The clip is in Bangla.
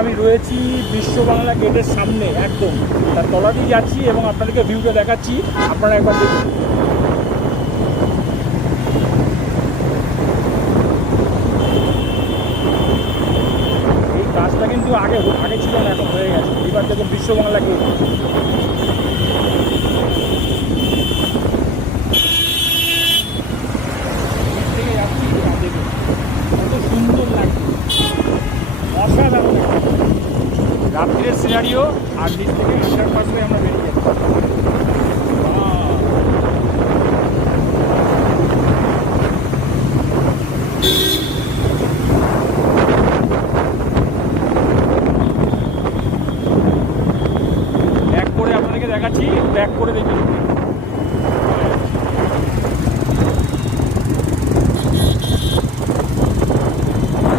আমি রয়েছি বিশ্ব বাংলা গেটের সামনে, একদম তার তলা দিয়ে যাচ্ছি এবং আপনাদেরকে ভিউটা দেখাচ্ছি, আপনারা একবার দেখুন। এই কাজটা কিন্তু আগে ছিল না, এখন হয়ে গেছে। এবার দেখুন বিশ্ব বাংলা গেট। থেকে যাচ্ছি, দেখুন কত সুন্দর লাগছে, অসাধারণ রাত্রের সিনারিও। আর নিচ থেকে আন্ডারপাস হয়ে আমরা বেরিয়ে যাচ্ছি।